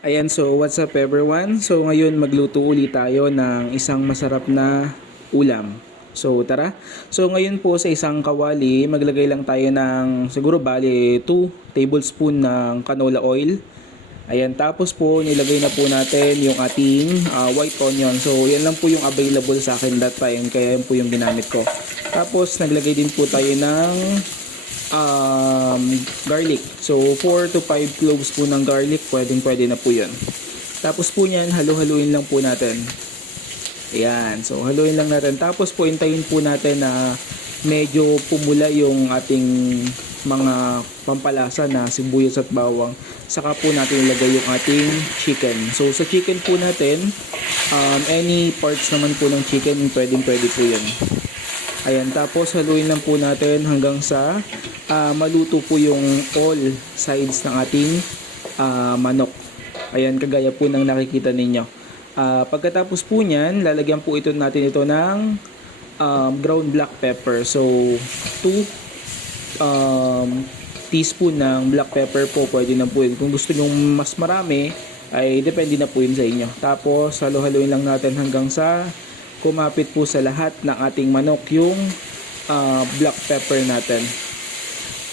Ayan, so what's up everyone? So ngayon magluto ulit tayo ng isang masarap na ulam. So tara. So ngayon po sa isang kawali, maglagay lang tayo ng siguro bali 2 tablespoon ng canola oil. Ayan, tapos po nilagay na po natin yung ating white onion. So yan lang po yung available sa akin that time, kaya yan po yung ginamit ko. Tapos naglagay din po tayo ng garlic. So 4 to 5 cloves po ng garlic, pwede na po yun. Tapos po niyan, halu-haluin lang po natin. Ayan, so haluin lang natin. Tapos po hintayin po natin na medyo pumula yung ating mga pampalasa na sibuyas at bawang. Saka po natin ilagay yung ating chicken. So sa chicken po natin, any parts naman po ng chicken, pwede po yun. Ayan, tapos haluin lang po natin hanggang sa maluto po yung all sides ng ating manok. Ayan, kagaya po ng nakikita ninyo. Pagkatapos po nyan, lalagyan po natin ito ng ground black pepper. So 2 teaspoon ng black pepper po, pwede na po yun. Kung gusto nyo mas marami, ay depende na po yun sa inyo. Tapos halu-haluin lang natin hanggang sa kumapit po sa lahat ng ating manok yung black pepper natin.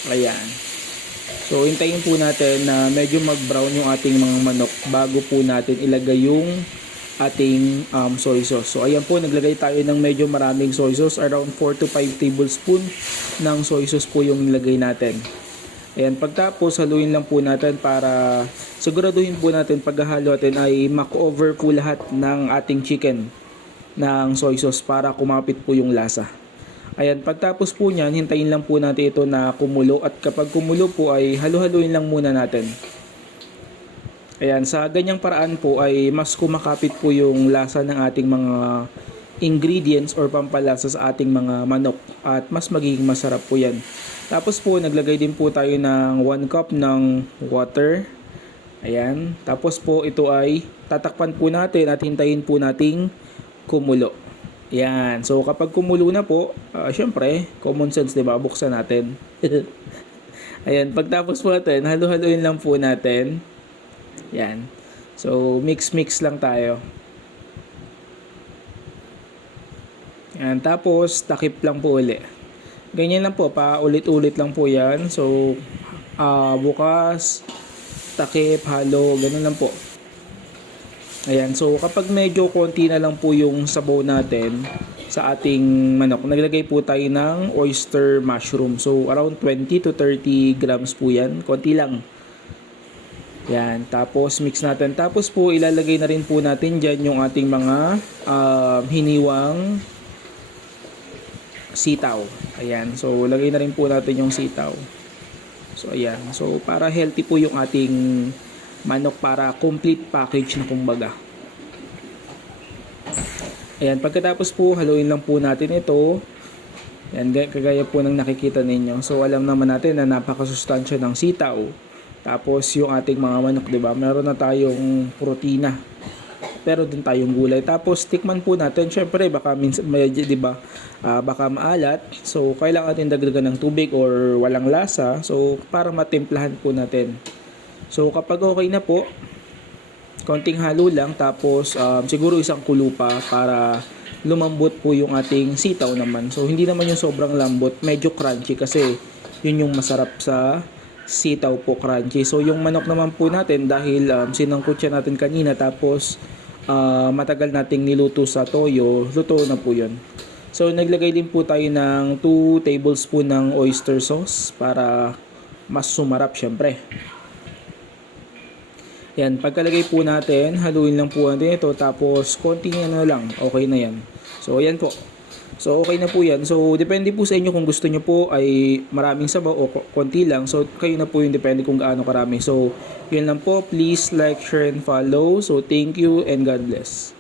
Ayan. So hintayin po natin na medyo mag-brown yung ating mga manok bago po natin ilagay yung ating soy sauce. So ayan po, naglagay tayo ng medyo maraming soy sauce, around 4 to 5 tablespoon ng soy sauce po yung nilagay natin. Ayan, pagtapos haluin lang po natin para siguraduhin po natin paghahalo natin ay mako-over po lahat ng ating chicken ng soy sauce para kumapit po yung lasa. Ayan, pagtapos po nyan, hintayin lang po natin ito na kumulo, at kapag kumulo po ay halu-haluin lang muna natin. Ayan, sa ganyang paraan po ay mas kumakapit po yung lasa ng ating mga ingredients or pampalasa sa ating mga manok, at mas magiging masarap po yan. Tapos po naglagay din po tayo ng 1 cup ng water. Ayan, tapos po ito ay tatakpan po natin at hintayin po nating kumulo. Yan. So kapag kumulo na po, syempre, common sense, 'di ba? Buksan natin. Ayan, pagtapos po natin, halu-haluin lang po natin. Yan. So mix lang tayo. Yan, tapos takip lang po uli. Ganyan lang po, paulit-ulit lang po 'yan. So bukas, takip, halo, ganun lang po. Ayan, so kapag medyo konti na lang po yung sabaw natin sa ating manok, naglagay po tayo ng oyster mushroom. So around 20 to 30 grams po yan, konti lang. Yan, tapos mix natin. Tapos po ilalagay na rin po natin dyan yung ating mga hiniwang sitaw. Ayan, so lagay na rin po natin yung sitaw. So ayan, so para healthy po yung ating manok, para complete package na kumbaga. Ayan, pagkatapos po haluin lang po natin ito. Ayan, kagaya po ng nakikita ninyo. So alam naman natin na napakasustansya ng sitaw. Tapos yung ating mga manok, 'di ba? Meron na tayong protina. Pero din tayong gulay. Tapos tikman po natin, syempre baka minsan may, 'di ba? Baka maalat. So kailangan natin dagdagan ng tubig or walang lasa. So para matimplahan po natin. So kapag okay na po, konting halo lang, tapos siguro isang kulo pa para lumambot po yung ating sitaw naman. So hindi naman yung sobrang lambot, medyo crunchy kasi yun yung masarap sa sitaw po, crunchy. So yung manok naman po natin, dahil sinangkot siya natin kanina, tapos matagal nating niluto sa toyo, luto na po yun. So naglagay din po tayo ng 2 tablespoon ng oyster sauce para mas sumarap syempre. Yan, pagkalagay po natin, haluin lang po natin ito, tapos konting ano lang, okay na yan. So ayan po. So okay na po yan. So depende po sa inyo kung gusto nyo po ay maraming sabaw o konti lang. So kayo na po yung depende kung gaano karami. So yun lang po, please like, share, and follow. So thank you and God bless.